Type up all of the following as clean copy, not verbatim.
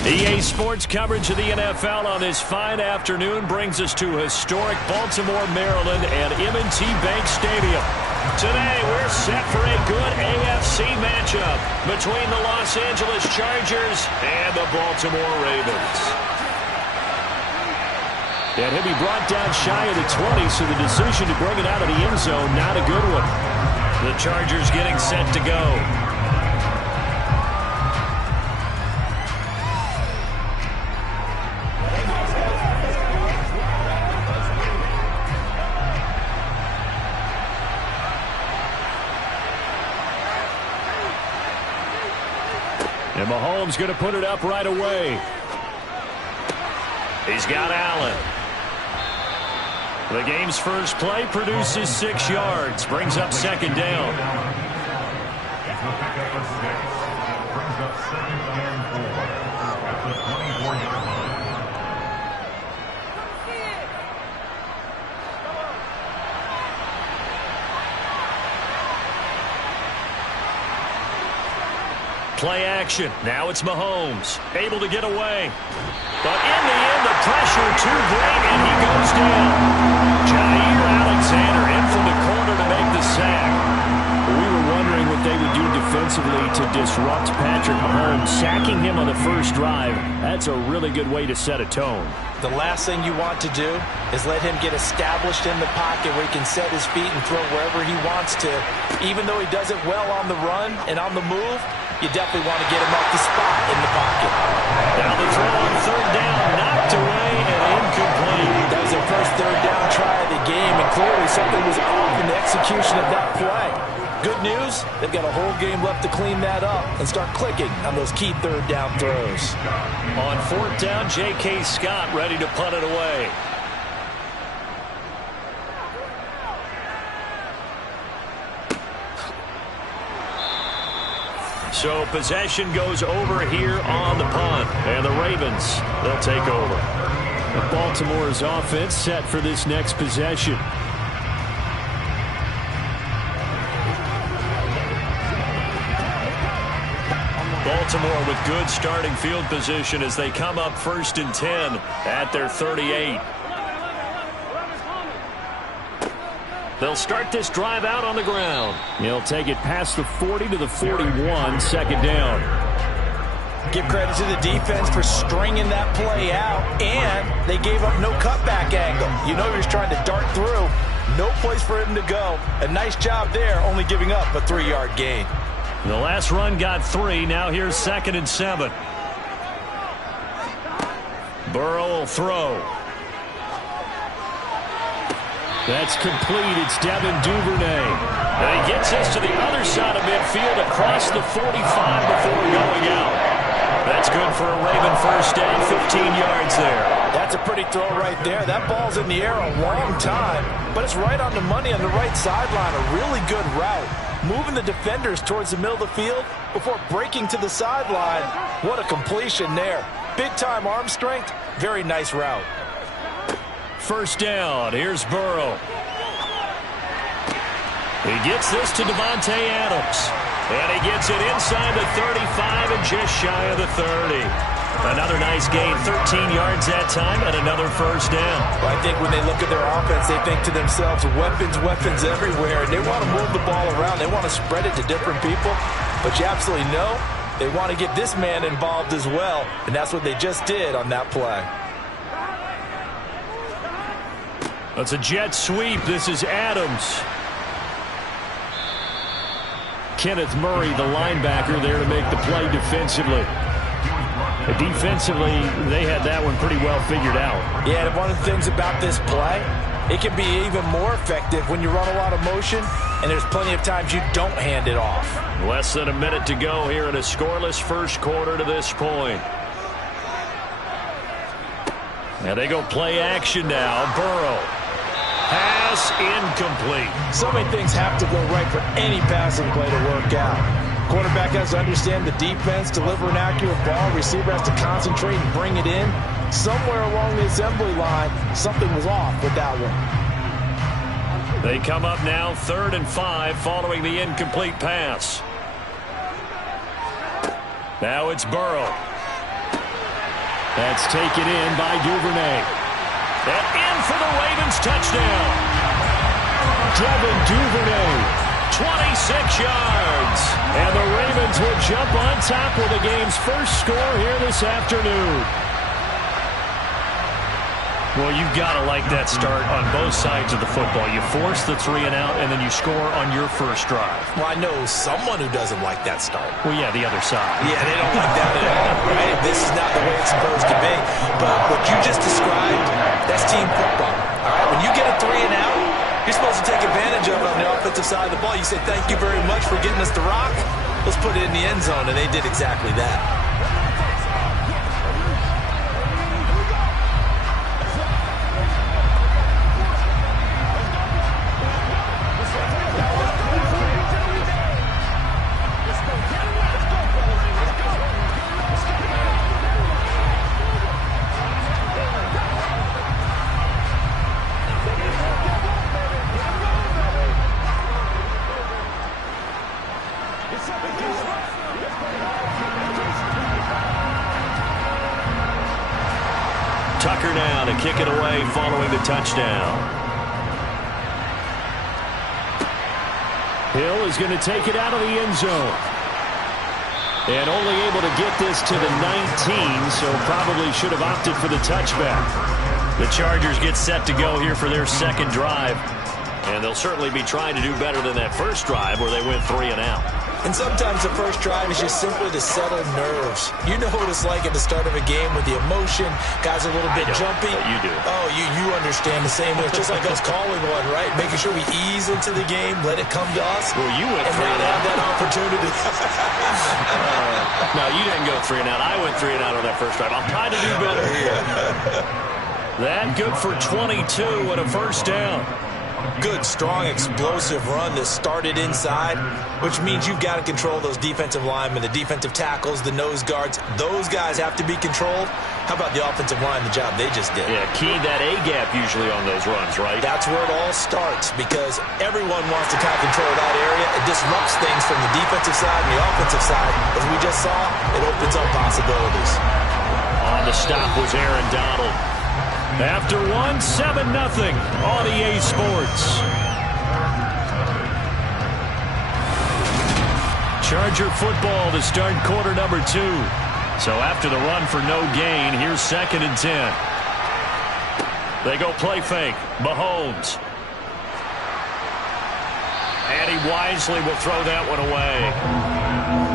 EA Sports coverage of the NFL on this fine afternoon brings us to historic Baltimore, Maryland and M&T Bank Stadium. Today, we're set for a good AFC matchup between the Los Angeles Chargers and the Baltimore Ravens. And he'll be brought down shy of the 20, so the decision to bring it out of the end zone, not a good one. The Chargers getting set to go. And Mahomes going to put it up right away. He's got Allen. The game's first play produces 6 yards. Brings up second down. Play action. Now it's Mahomes. Able to get away. But in the end, the pressure too great, and he goes down. Jair Alexander in from the corner to make the sack. We were wondering what they would do defensively to disrupt Patrick Mahomes. Sacking him on the first drive, that's a really good way to set a tone. The last thing you want to do is let him get established in the pocket where he can set his feet and throw wherever he wants to. Even though he does it well on the run and on the move, you definitely want to get him off the spot in the pocket. Now the throw on third down, knocked away and incomplete. That was their first third down try of the game, and clearly something was off in the execution of that play. Good news, they've got a whole game left to clean that up and start clicking on those key third down throws. On fourth down, J.K. Scott ready to punt it away. So possession goes over here on the punt. And the Ravens, they'll take over. Baltimore's offense set for this next possession. Baltimore with good starting field position as they come up 1st and 10 at their 38. They'll start this drive out on the ground. He'll take it past the 40 to the 41, second down. Give credit to the defense for stringing that play out, and they gave up no cutback angle. You know he was trying to dart through. No place for him to go. A nice job there, only giving up a 3-yard gain. The last run got 3. Now here's 2nd and 7. Burrow will throw. That's complete. It's Devin Duvernay. And he gets us to the other side of midfield across the 45 before going out. That's good for a Raven first down, 15 yards there. That's a pretty throw right there. That ball's in the air a long time, but it's right on the money on the right sideline. A really good route. Moving the defenders towards the middle of the field before breaking to the sideline. What a completion there. Big-time arm strength. Very nice route. First down. Here's Burrow. He gets this to Davante Adams. And he gets it inside the 35 and just shy of the 30. Another nice gain, 13 yards that time, and another first down. Well, I think when they look at their offense, they think to themselves, weapons, weapons everywhere. And they want to move the ball around. They want to spread it to different people. But you absolutely know they want to get this man involved as well. And that's what they just did on that play. That's a jet sweep. This is Adams. Kenneth Murray, the linebacker, there to make the play defensively. Defensively, they had that one pretty well figured out. Yeah, and one of the things about this play, it can be even more effective when you run a lot of motion, and there's plenty of times you don't hand it off. Less than a minute to go here in a scoreless first quarter to this point. Now they go play action now. Burrow. Pass incomplete. So many things have to go right for any passing play to work out. Quarterback has to understand the defense, deliver an accurate ball. Receiver has to concentrate and bring it in. Somewhere along the assembly line, something was off with that one. They come up now 3rd and 5 following the incomplete pass. Now it's Burrow. That's taken in by Duvernay. And in for the Ravens touchdown. Devin Duvernay, 26 yards. And the Ravens will jump on top with the game's first score here this afternoon. Well, you've got to like that start on both sides of the football. You force the 3 and out, and then you score on your first drive. Well, I know someone who doesn't like that start. Well, yeah, the other side. Yeah, they don't like that at all, right? This is not the way it's supposed to be. But what you just described, that's team football, all right? When you get a 3 and out, you're supposed to take advantage of it on the offensive side of the ball. You say, thank you very much for getting us the rock. Let's put it in the end zone, and they did exactly that. Tucker now to kick it away following the touchdown. Hill is going to take it out of the end zone. And only able to get this to the 19, so probably should have opted for the touchback. The Chargers get set to go here for their second drive. And they'll certainly be trying to do better than that first drive where they went 3 and out. And sometimes the first drive is just simply to settle nerves. You know what it's like at the start of a game with the emotion. Guys are a little bit jumpy. You do. Oh, you understand the same way. It's just like us calling one, right? Making sure we ease into the game, let it come to us. Well, you went 3 and out. Have that opportunity. No, you didn't go 3 and out. I went 3 and out on that first drive. I'll try to do better here. That good for 22 and a first down. Good, strong, explosive run that started inside, which means you've got to control those defensive linemen, the defensive tackles, the nose guards. Those guys have to be controlled. How about the offensive line, the job they just did? Yeah, key that A-gap usually on those runs, right? That's where it all starts because everyone wants to kind of control that area. It disrupts things from the defensive side and the offensive side. As we just saw, it opens up possibilities. On the stop was Aaron Donald. After 7-0 on EA Sports. Charger football to start quarter number 2. So after the run for no gain, here's 2nd and 10. They go play fake. Mahomes. And he wisely will throw that one away.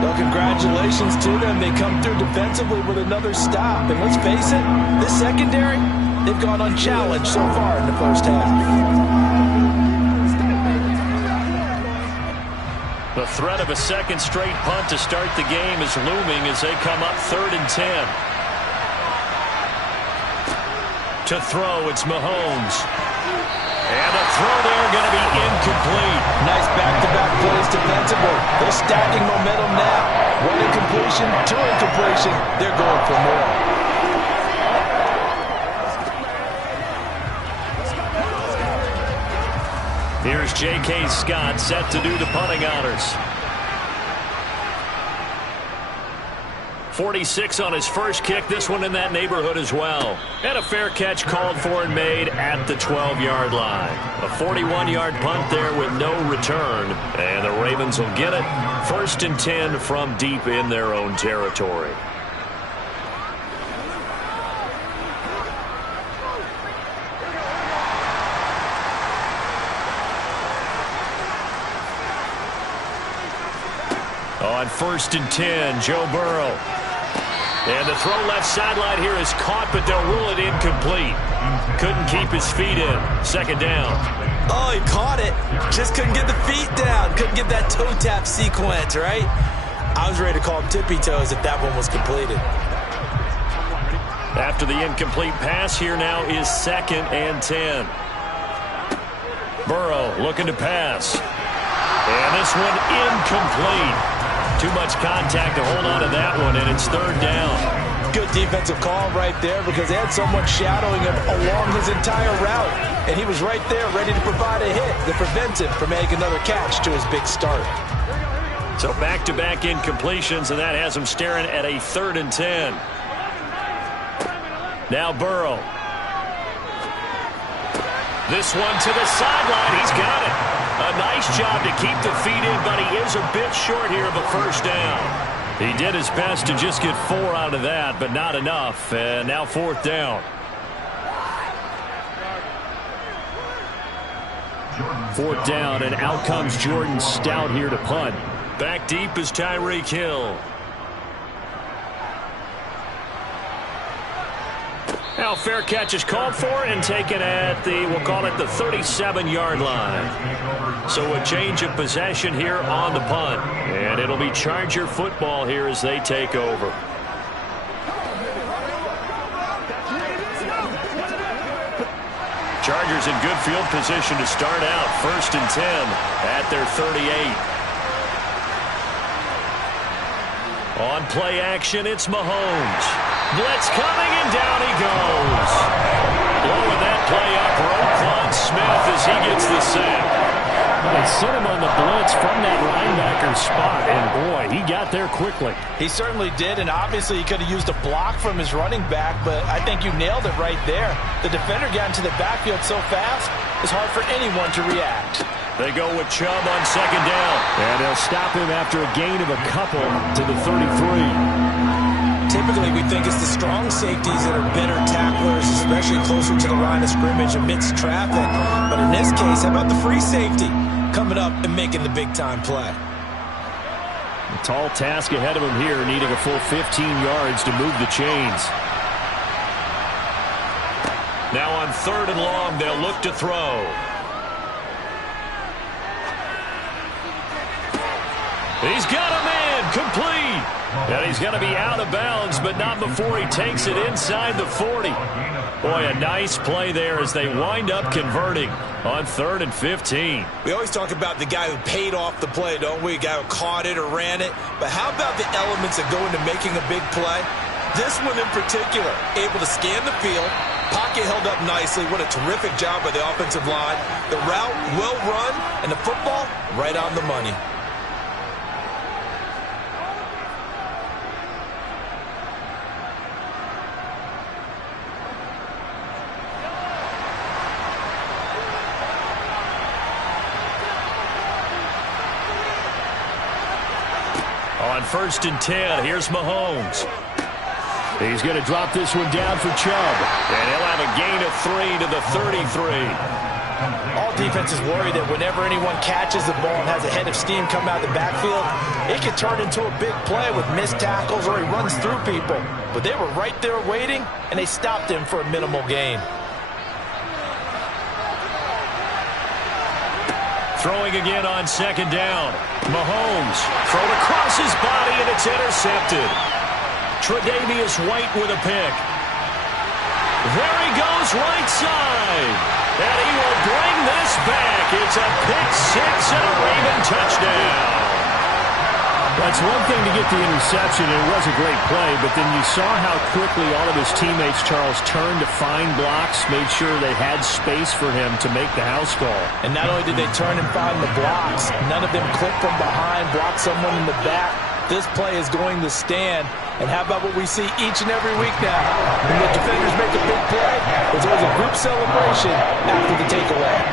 Well, congratulations to them. They come through defensively with another stop. And let's face it, this secondary, they've gone unchallenged so far in the first half. The threat of a second straight punt to start the game is looming as they come up 3rd and 10. To throw, it's Mahomes. And the throw there going to be incomplete. Nice back-to-back plays defensively. They're stacking momentum now. 1 incompletion, 2 incompletion. They're going for more. Here's J.K. Scott set to do the punting honors. 46 on his first kick. This one in that neighborhood as well. And a fair catch called for and made at the 12-yard line. A 41-yard punt there with no return. And the Ravens will get it. 1st and 10 from deep in their own territory. On 1st and 10, Joe Burrow. And the throw left sideline here is caught, but they'll rule it incomplete. Couldn't keep his feet in. 2nd down. Oh, he caught it. Just couldn't get the feet down. Couldn't get that toe tap sequence, right? I was ready to call him tippy toes if that one was completed. After the incomplete pass, here now is 2nd and 10. Burrow looking to pass. And this one incomplete. Too much contact to hold on to that one, and it's 3rd down. Good defensive call right there because they had someone shadowing him along his entire route. And he was right there ready to provide a hit that prevents him from making another catch to his big start. So back-to-back incompletions, and that has him staring at a 3rd and 10. Now Burrow. This one to the sideline. He's got it. A nice job to keep the feet in, but he is a bit short here of a first down. He did his best to just get 4 out of that, but not enough. And now 4th down. 4th down, and out comes Jordan Stout here to punt. Back deep is Tyreek Hill. Now fair catch is called for and taken at the, we'll call it the 37-yard line. So a change of possession here on the punt. And it'll be Charger football here as they take over. Chargers in good field position to start out. 1st and 10 at their 38. On play action, it's Mahomes. Blitz coming, and down he goes. Blowing that play up, Roquan Smith as he gets the sack. They sent him on the blitz from that linebacker spot, and boy, he got there quickly. He certainly did, and obviously he could have used a block from his running back, but I think you nailed it right there. The defender got into the backfield so fast, it's hard for anyone to react. They go with Chubb on 2nd down. And they'll stop him after a gain of a couple to the 33. Typically, we think it's the strong safeties that are better tacklers, especially closer to the line of scrimmage amidst traffic. But in this case, how about the free safety coming up and making the big-time play? A tall task ahead of him here, needing a full 15 yards to move the chains. Now on 3rd and long, they'll look to throw. He's got a man, complete. And he's going to be out of bounds, but not before he takes it inside the 40. Boy, a nice play there as they wind up converting on 3rd and 15. We always talk about the guy who paid off the play, don't we? The guy who caught it or ran it. But how about the elements that go into making a big play? This one in particular, able to scan the field, pocket held up nicely. What a terrific job by the offensive line. The route well run, and the football right on the money. On 1st and 10, here's Mahomes. He's going to drop this one down for Chubb. And he'll have a gain of 3 to the 33. All defenses worry that whenever anyone catches the ball and has a head of steam come out of the backfield, it can turn into a big play with missed tackles or he runs through people. But they were right there waiting, and they stopped him for a minimal gain. Throwing again on 2nd down. Mahomes thrown across his body, and it's intercepted. Tre'Davious White with a pick. There he goes, right side. And he will bring this back. It's a pick 6 and a Raven touchdown. That's one thing to get the interception, and it was a great play, but then you saw how quickly all of his teammates, Charles, turned to find blocks, made sure they had space for him to make the house call. And not only did they turn and find the blocks, none of them clipped from behind, blocked someone in the back. This play is going to stand. And how about what we see each and every week now? When the defenders make a big play, there's always a group celebration after the takeaway.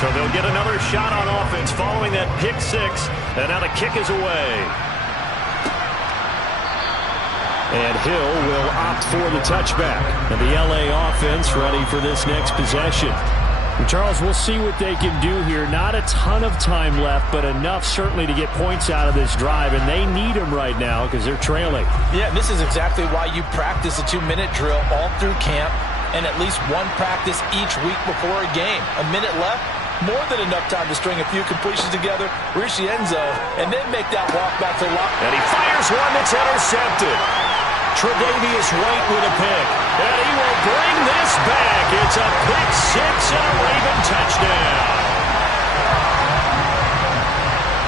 So they'll get another shot on offense following that pick 6. And now the kick is away. And Hill will opt for the touchback. And the LA offense ready for this next possession. And Charles, we'll see what they can do here. Not a ton of time left, but enough certainly to get points out of this drive. And they need them right now because they're trailing. Yeah, this is exactly why you practice a 2-minute drill all through camp. and at least one practice each week before a game. A minute left, more than enough time to string a few completions together, reach the end zone, and then make that walk back to the lock. And he fires one that's intercepted. Tre'Davious White with a pick. And he will bring this back. It's a pick six and a Raven touchdown.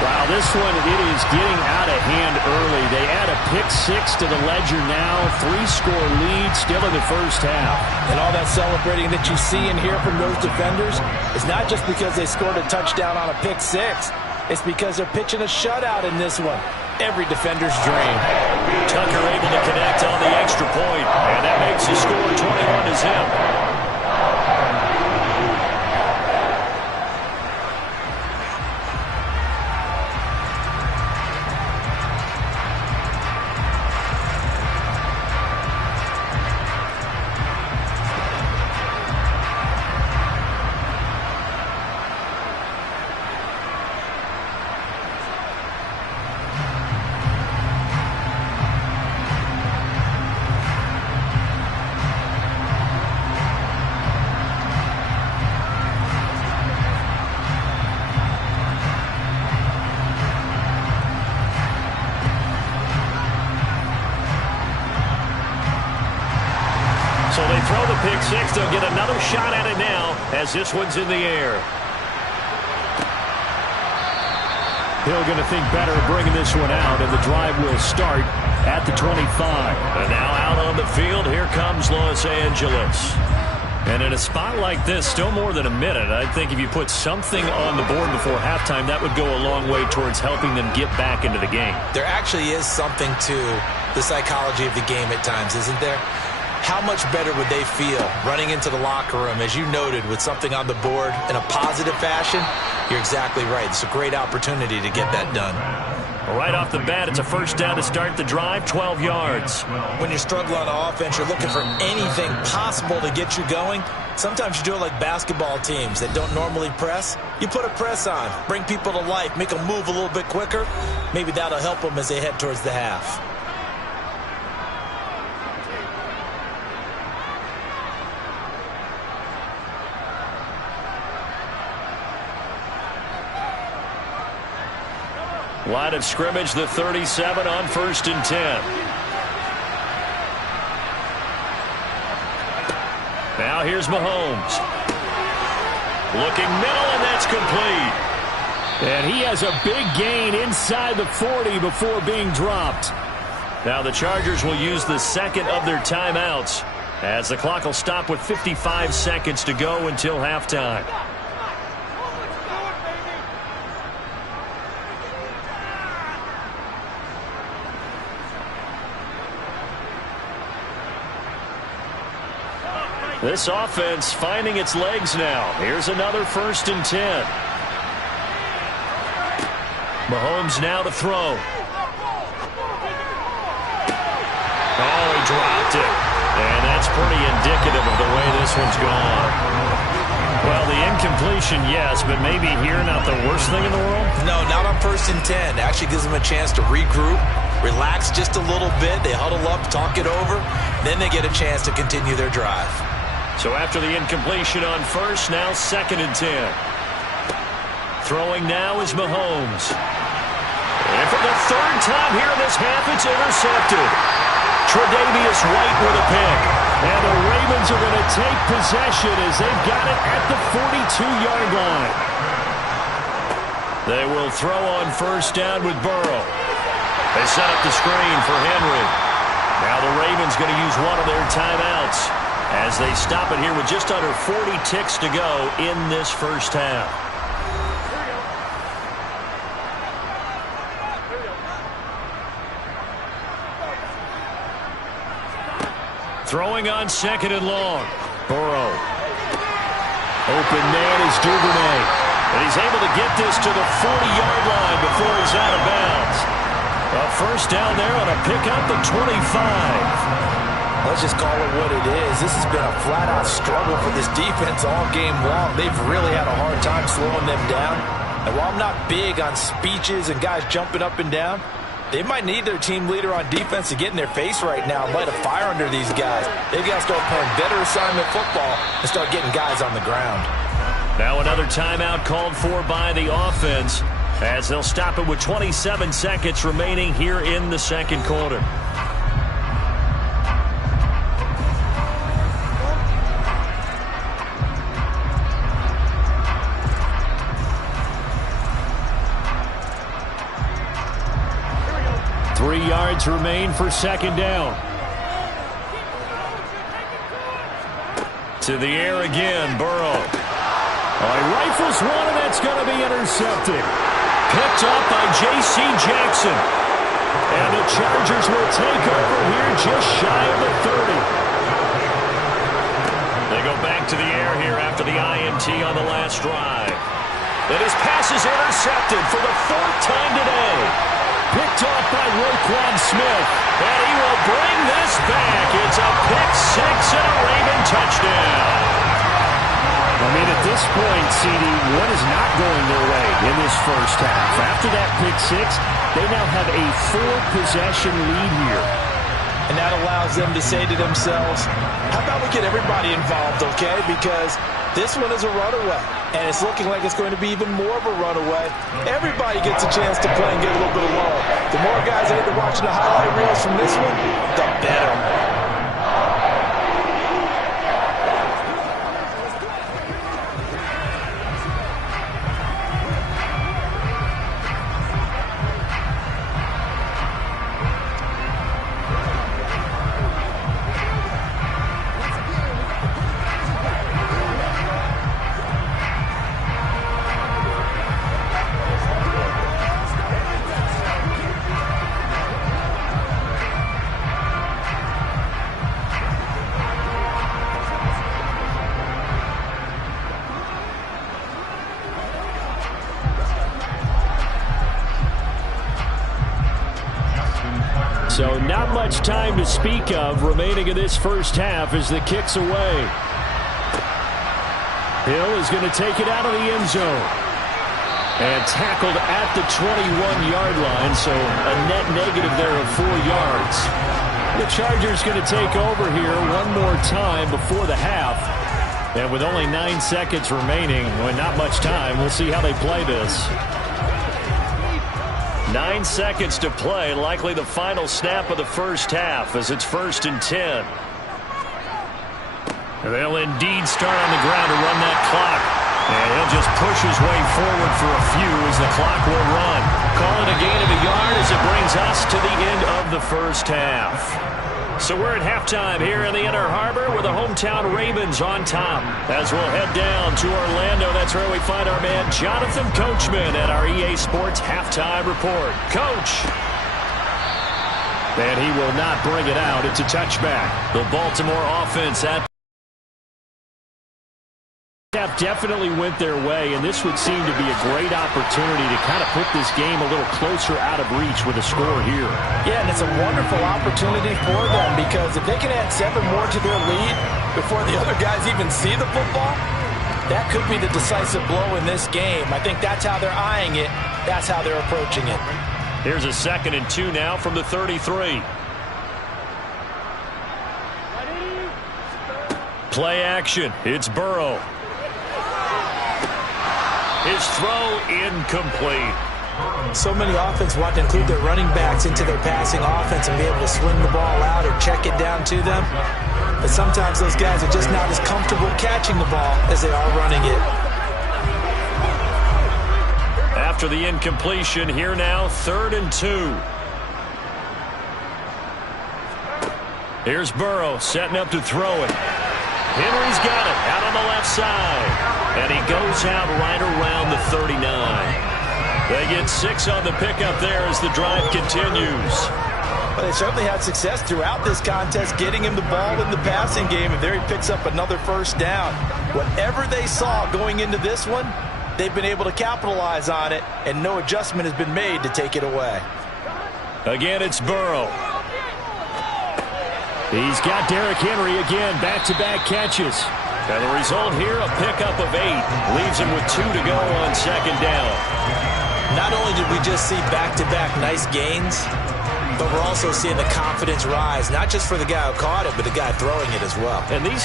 Wow, this one, it is getting out of hand early. They add a pick six to the ledger now. 3-score lead still in the first half. And all that celebrating that you see and hear from those defenders is not just because they scored a touchdown on a pick six. It's because they're pitching a shutout in this one. Every defender's dream. Tucker able to connect on the extra point, and that makes the score 21-0. So they throw the pick six. They'll get another shot at it now as this one's in the air. Hill going to think better of bringing this one out, and the drive will start at the 25. And now out on the field, here comes Los Angeles. And in a spot like this, still more than a minute, I think if you put something on the board before halftime, that would go a long way towards helping them get back into the game. There actually is something to the psychology of the game at times, isn't there? How much better would they feel running into the locker room, as you noted, with something on the board in a positive fashion? You're exactly right. It's a great opportunity to get that done. Right off the bat, it's a first down to start the drive, 12 yards. When you're struggling on offense, you're looking for anything possible to get you going. Sometimes you do it like basketball teams that don't normally press. You put a press on, bring people to life, make them move a little bit quicker. Maybe that'll help them as they head towards the half. Line of scrimmage, the 37 on 1st and 10. Now here's Mahomes. Looking middle, and that's complete. And he has a big gain inside the 40 before being dropped. Now the Chargers will use the second of their timeouts as the clock will stop with 55 seconds to go until halftime. This offense finding its legs now. Here's another 1st and 10. Mahomes now to throw. Oh, he dropped it. And that's pretty indicative of the way this one's gone. Well, the incompletion, yes, but maybe here not the worst thing in the world? No, not on 1st and 10. Actually gives them a chance to regroup, relax just a little bit. They huddle up, talk it over. Then they get a chance to continue their drive. So after the incompletion on 1st, now 2nd and 10. Throwing now is Mahomes. And for the 3rd time here in this half, it's intercepted. Tre'Davious White with a pick. And the Ravens are going to take possession as they've got it at the 42-yard line. They will throw on 1st down with Burrow. They set up the screen for Henry. Now the Ravens going to use one of their timeouts as they stop it here with just under 40 ticks to go in this first half. Throwing on 2nd and long. Burrow. Open man is Duvernay. And he's able to get this to the 40-yard line before he's out of bounds. A 1st down there on a pickup at 25. Let's just call it what it is. This has been a flat-out struggle for this defense all game long. They've really had a hard time slowing them down. And while I'm not big on speeches and guys jumping up and down, They might need their team leader on defense to get in their face right now and light a fire under these guys. They've got to start playing better assignment football and start getting guys on the ground. Now another timeout called for by the offense as they'll stop it with 27 seconds remaining here in the second quarter. Remain for second down. To the air again, Burrow. He rifles one, and that's going to be intercepted. Picked up by J.C. Jackson. And the Chargers will take over here just shy of the 30. They go back to the air here after the INT on the last drive. And his pass is intercepted for the fourth time today. Picked off by Roquan Smith. And he will bring this back. It's a pick six and a Raven touchdown. I mean, at this point, CD, what is not going their way in this first half? After that pick six, they now have a 4-possession lead here. And that allows them to say to themselves, how about we get everybody involved, okay? Because this one is a runaway, and it's looking like it's going to be even more of a runaway. Everybody gets a chance to play and get a little bit of love. The more guys that are watching the highlight reels from this one, the better. So not much time to speak of remaining in this first half as the kick's away. Hill is going to take it out of the end zone. And tackled at the 21-yard line, so a net negative there of 4 yards. The Chargers going to take over here one more time before the half. And with only 9 seconds remaining, well, not much time, we'll see how they play this. 9 seconds to play, likely the final snap of the first half as it's 1st and 10. They'll indeed start on the ground to run that clock. And he'll just push his way forward for a few as the clock will run. Call it a gain of a yard as it brings us to the end of the first half. So we're at halftime here in the Inner Harbor with the hometown Ravens on top. As we'll head down to Orlando, that's where we find our man Jonathan Coachman at our EA Sports Halftime Report. Coach! And he will not bring it out. It's a touchback. The Baltimore offense at definitely went their way, and this would seem to be a great opportunity to kind of put this game a little closer out of reach with a score here. Yeah, and it's a wonderful opportunity for them because if they can add 7 more to their lead before the other guys even see the football, that could be the decisive blow in this game. I think that's how they're eyeing it. That's how they're approaching it. Here's a 2nd and 2 now from the 33. Play action. It's Burrow. His throw incomplete. So many offenses want to include their running backs into their passing offense and be able to swing the ball out or check it down to them. But sometimes those guys are just not as comfortable catching the ball as they are running it. After the incompletion, here now, 3rd and 2. Here's Burrow setting up to throw it. Henry's got it out on the left side. And he goes out right around the 39. They get 6 on the pickup there as the drive continues. Well, they certainly had success throughout this contest getting him the ball in the passing game, and there he picks up another first down. Whatever they saw going into this one, they've been able to capitalize on it, and no adjustment has been made to take it away. Again, it's Burrow. He's got Derrick Henry again, back-to-back catches. And the result here, a pickup of 8. Leaves him with 2 to go on 2nd down. Not only did we just see back-to-back nice gains, but we're also seeing the confidence rise, not just for the guy who caught it, but the guy throwing it as well. And these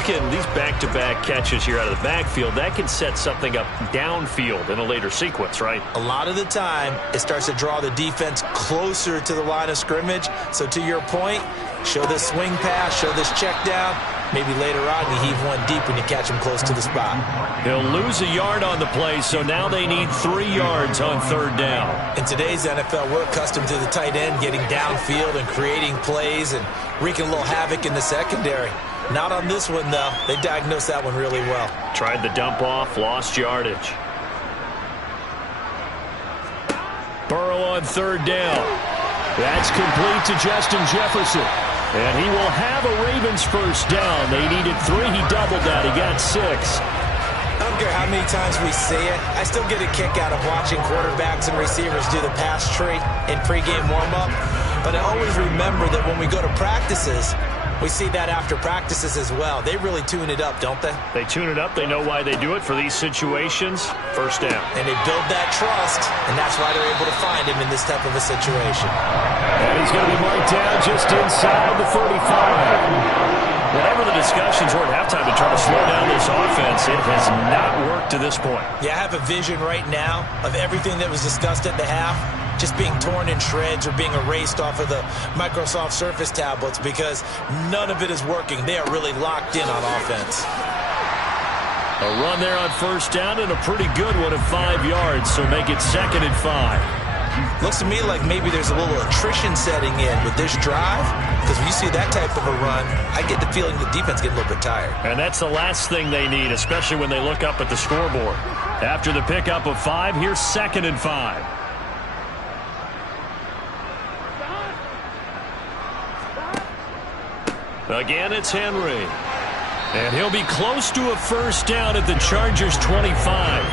back-to-back catches here out of the backfield, that can set something up downfield in a later sequence, right? A lot of the time, it starts to draw the defense closer to the line of scrimmage. So to your point, show this swing pass, show this check down. Maybe later on you heave one deep when you catch him close to the spot. He'll lose a yard on the play, so now they need 3 yards on third down. In today's NFL, we're accustomed to the tight end getting downfield and creating plays and wreaking a little havoc in the secondary. Not on this one, though. They diagnosed that one really well. Tried the dump off, lost yardage. Burrow on third down. That's complete to Justin Jefferson. And he will have a Ravens first down. They needed 3. He doubled that. He got 6. I don't care how many times we say it. I still get a kick out of watching quarterbacks and receivers do the pass tree in pregame warm-up. But I always remember that when we go to practices, we see that after practices as well. They really tune it up, don't they? They tune it up. They know why they do it for these situations. First down. And they build that trust, and that's why they're able to find him in this type of a situation. And he's going to be marked down just inside the 35. Whatever the discussions were at halftime to try to slow down this offense, it has not worked to this point. Yeah, I have a vision right now of everything that was discussed at the half just being torn in shreds or being erased off of the Microsoft Surface tablets because none of it is working. They are really locked in on offense. A run there on first down and a pretty good one at 5 yards, so make it 2nd and 5. Looks to me like maybe there's a little attrition setting in with this drive because when you see that type of a run, I get the feeling the defense getting a little bit tired. And that's the last thing they need, especially when they look up at the scoreboard. After the pickup of 5, here's 2nd and 5. Again, it's Henry. And he'll be close to a first down at the Chargers' 25.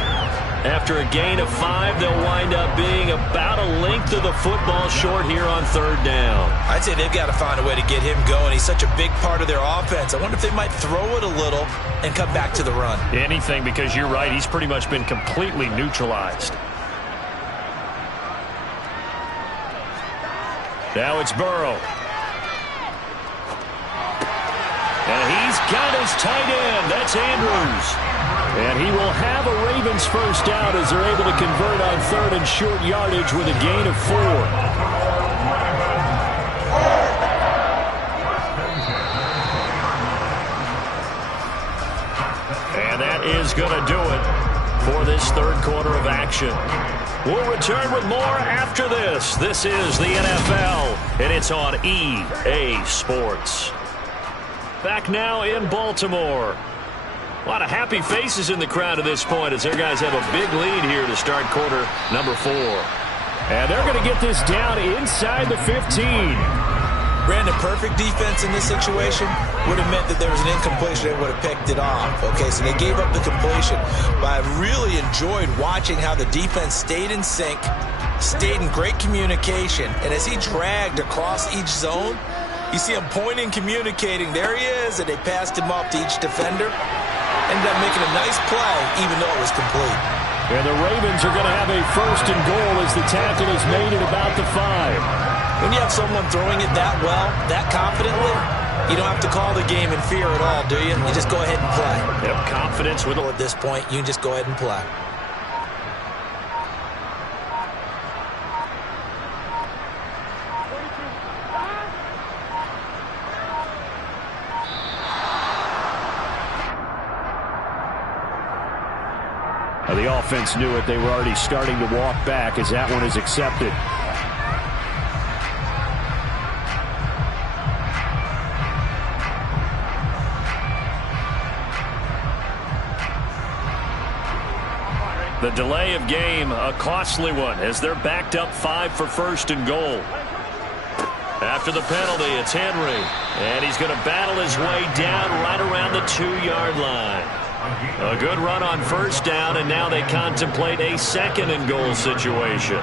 After a gain of 5, they'll wind up being about a length of the football short here on third down. I'd say they've got to find a way to get him going. He's such a big part of their offense. I wonder if they might throw it a little and come back to the run. Anything, because you're right. He's pretty much been completely neutralized. Now it's Burrow. And he's got his tight end. That's Andrews. And he will have a Ravens first down as they're able to convert on third and short yardage with a gain of 4. And that is going to do it for this third quarter of action. We'll return with more after this. This is the NFL, and it's on EA Sports. Back now in Baltimore. A lot of happy faces in the crowd at this point as their guys have a big lead here to start quarter number 4. And they're going to get this down inside the 15. Brandon, perfect defense in this situation would have meant that there was an incompletion. They would have picked it off. Okay, so they gave up the completion. But I really enjoyed watching how the defense stayed in sync, stayed in great communication. And as he dragged across each zone, you see him pointing, communicating. There he is, and they passed him off to each defender. Ended up making a nice play, even though it was complete. And the Ravens are going to have a first and goal as the tackle is made at about the 5. When you have someone throwing it that well, that confidently, you don't have to call the game in fear at all, do you? You just go ahead and play. Yep, confidence with at this point, you can just go ahead and play. The offense knew it. They were already starting to walk back as that one is accepted. The delay of game, a costly one, as they're backed up 5 for first and goal. After the penalty, it's Henry. And he's going to battle his way down right around the 2-yard line. A good run on first down, and now they contemplate a second and goal situation.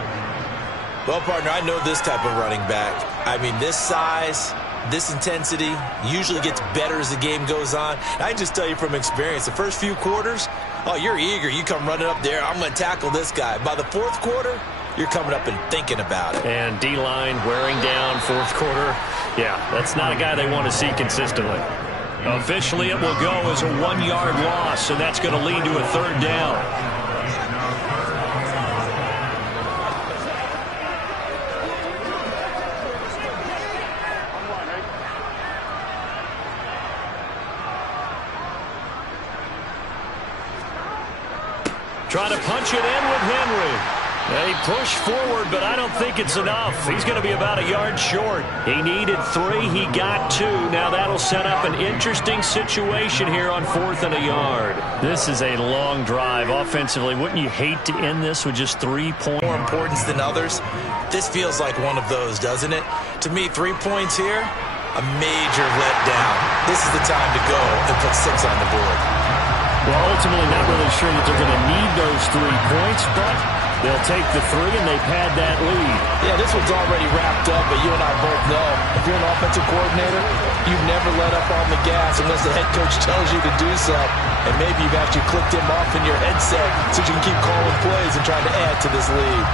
Well, partner, I know this type of running back. I mean, this size, this intensity usually gets better as the game goes on. I can just tell you from experience, the first few quarters, oh, you're eager. You come running up there, I'm going to tackle this guy. By the fourth quarter, you're coming up and thinking about it. And D-line wearing down fourth quarter. Yeah, that's not a guy they want to see consistently. Officially, it will go as a 1-yard loss, and that's going to lead to a third down. Trying to punch it in with Henry. They push forward, but I don't think it's enough. He's going to be about a yard short. He needed 3. He got 2. Now that'll set up an interesting situation here on 4th and a yard. This is a long drive offensively. Wouldn't you hate to end this with just 3 points? More importance than others. This feels like one of those, doesn't it? To me, 3 points here, a major letdown. This is the time to go and put 6 on the board. Well, ultimately not really sure that they're going to need those 3 points, but they'll take the 3 and they've had that lead. Yeah, this one's already wrapped up, but you and I both know if you're an offensive coordinator, you've never let up on the gas unless the head coach tells you to do so. And maybe you've actually clicked him off in your headset so you can keep calling plays and trying to add to this lead.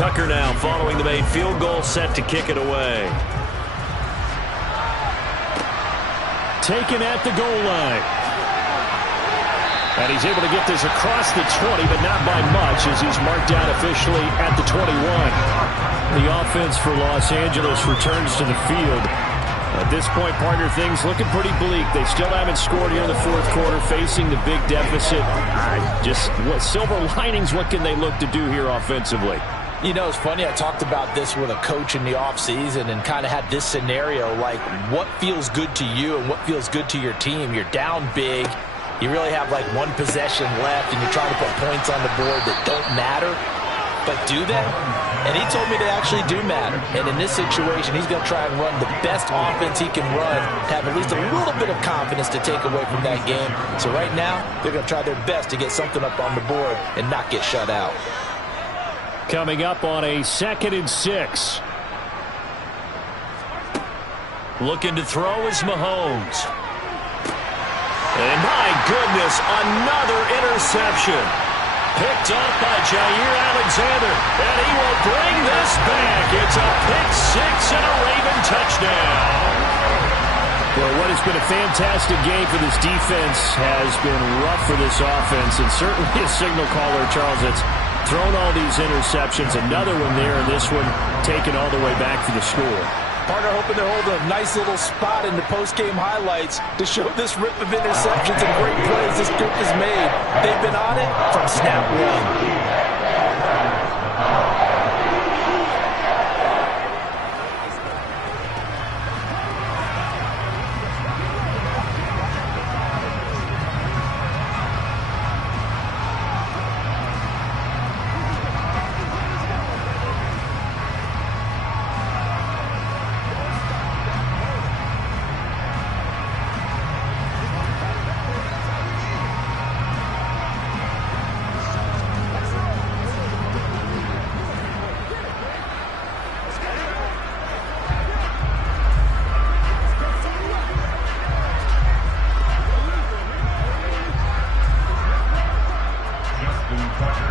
Tucker now following the made field goal, set to kick it away. Taken at the goal line. And he's able to get this across the 20, but not by much as he's marked down officially at the 21. The offense for Los Angeles returns to the field. At this point, partner, things looking pretty bleak. They still haven't scored here in the fourth quarter, facing the big deficit. What silver linings, what can they look to do here offensively? You know, it's funny, I talked about this with a coach in the offseason and kind of had this scenario, like what feels good to you and what feels good to your team. You're down big. You really have like 1 possession left, and you're trying to put points on the board that don't matter. But do they? And he told me they actually do matter. And in this situation, he's going to try and run the best offense he can run to have at least a little bit of confidence to take away from that game. So right now, they're going to try their best to get something up on the board and not get shut out. Coming up on a 2nd and 6. Looking to throw is Mahomes. And my goodness, another interception. Picked up by Jair Alexander. And he will bring this back. It's a pick 6 and a Raven touchdown. Well, what has been a fantastic game for this defense has been rough for this offense. And certainly a signal caller, Charles, that's thrown all these interceptions. Another one there, and this one taken all the way back for the score. Partner hoping they're holding a nice little spot in the post-game highlights to show this rip of interceptions and great plays this group has made. They've been on it from snap 1.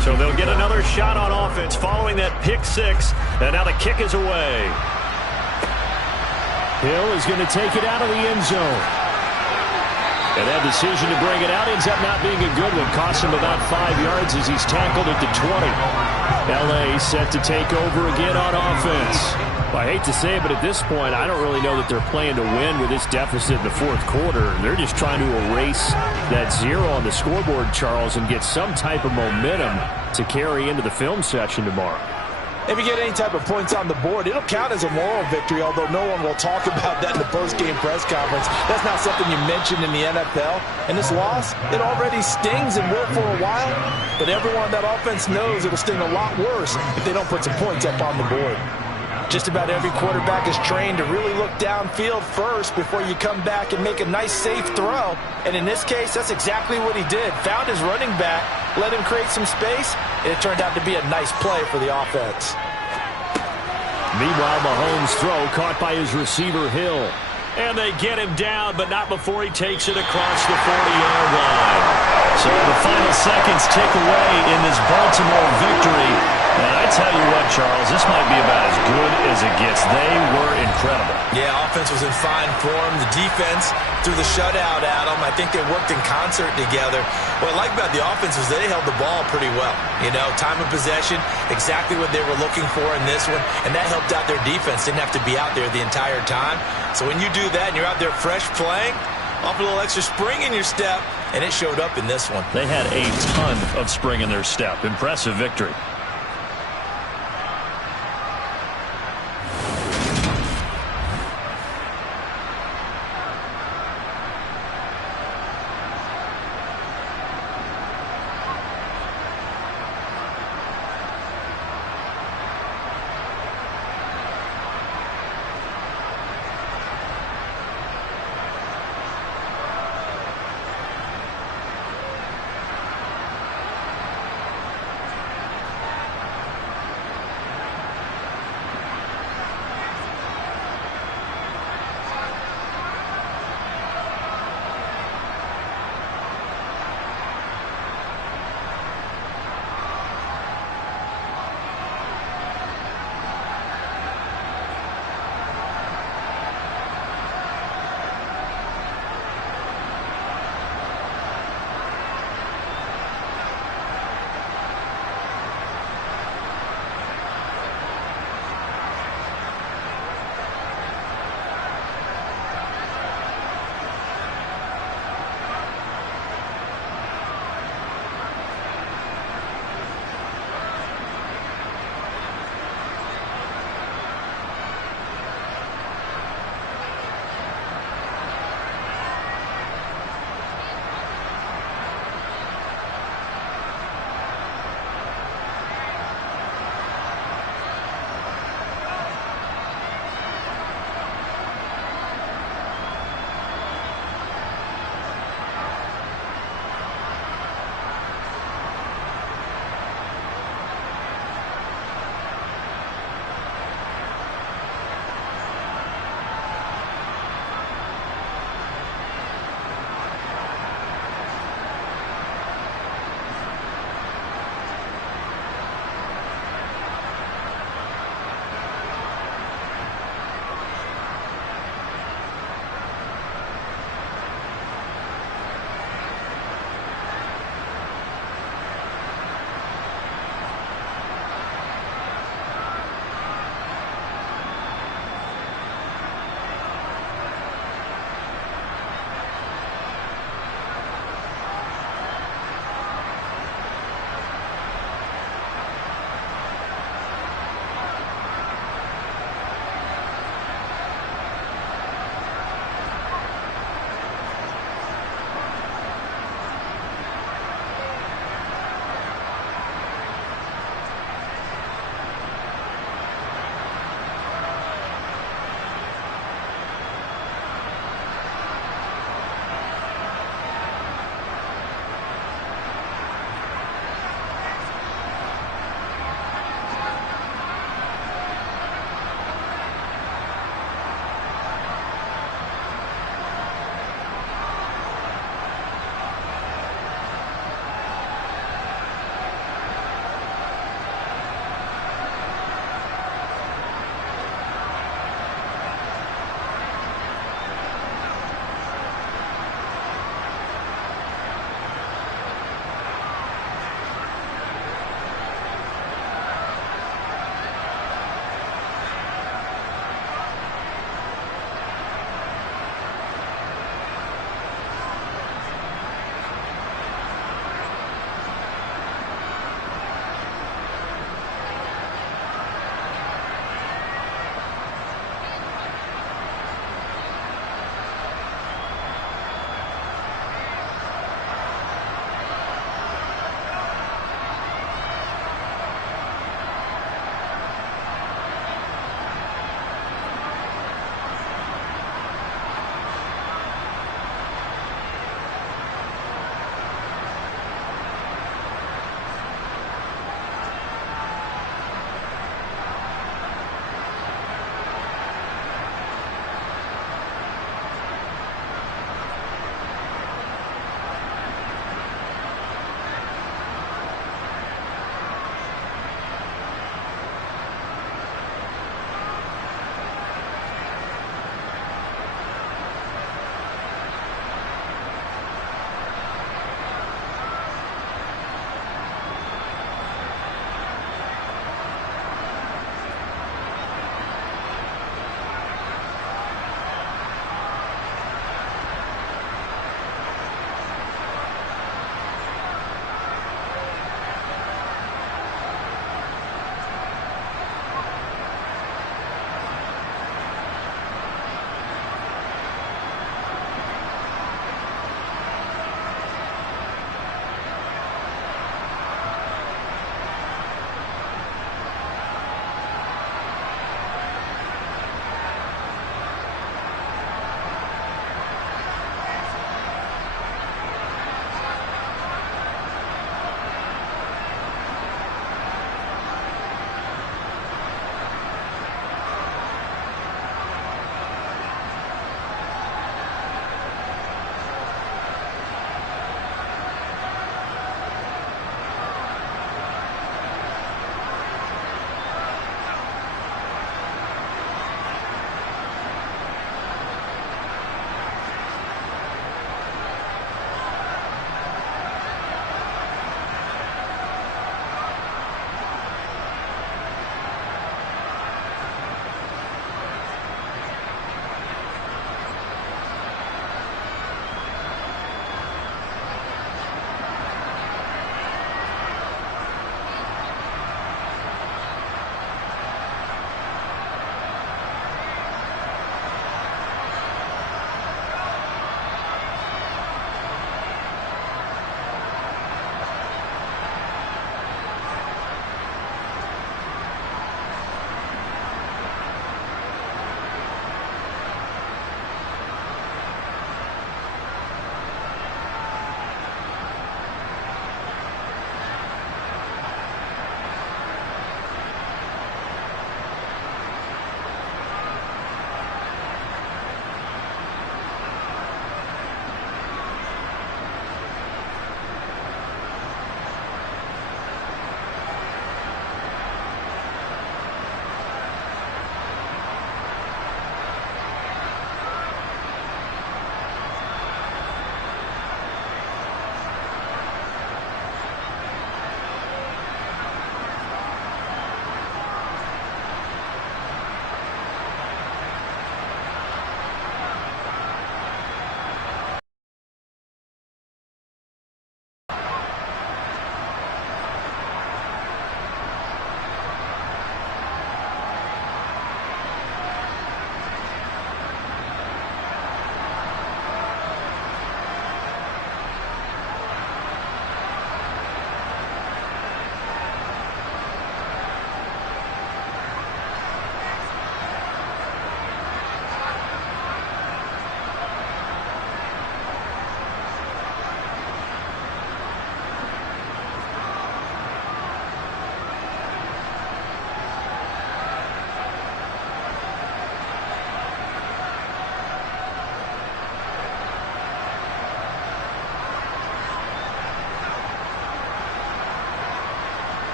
So they'll get another shot on offense following that pick 6. And now the kick is away. Hill is going to take it out of the end zone. And that decision to bring it out ends up not being a good one. Costs him about 5 yards as he's tackled at the 20. L.A. set to take over again on offense. Well, I hate to say it, but at this point, I don't really know that they're playing to win with this deficit in the fourth quarter. They're just trying to erase that 0 on the scoreboard, Charles, and get some type of momentum to carry into the film session tomorrow. If you get any type of points on the board, it'll count as a moral victory, although no one will talk about that in the post-game press conference. That's not something you mentioned in the NFL. And this loss, it already stings and will for a while, but everyone on that offense knows it'll sting a lot worse if they don't put some points up on the board. Just about every quarterback is trained to really look downfield first before you come back and make a nice, safe throw. And in this case, that's exactly what he did. Found his running back, let him create some space, and it turned out to be a nice play for the offense. Meanwhile, Mahomes' throw caught by his receiver, Hill. And they get him down, but not before he takes it across the 40-yard line. So the final seconds tick away in this Baltimore victory. And I tell you what, Charles, this might be about as good as it gets. They were incredible. Yeah, offense was in fine form. The defense threw the shutout at them. I think they worked in concert together. What I like about the offense was they held the ball pretty well. You know, time of possession, exactly what they were looking for in this one, and that helped out their defense. Didn't have to be out there the entire time. So when you do that and you're out there fresh playing, off a little extra spring in your step, and it showed up in this one. They had a ton of spring in their step. Impressive victory.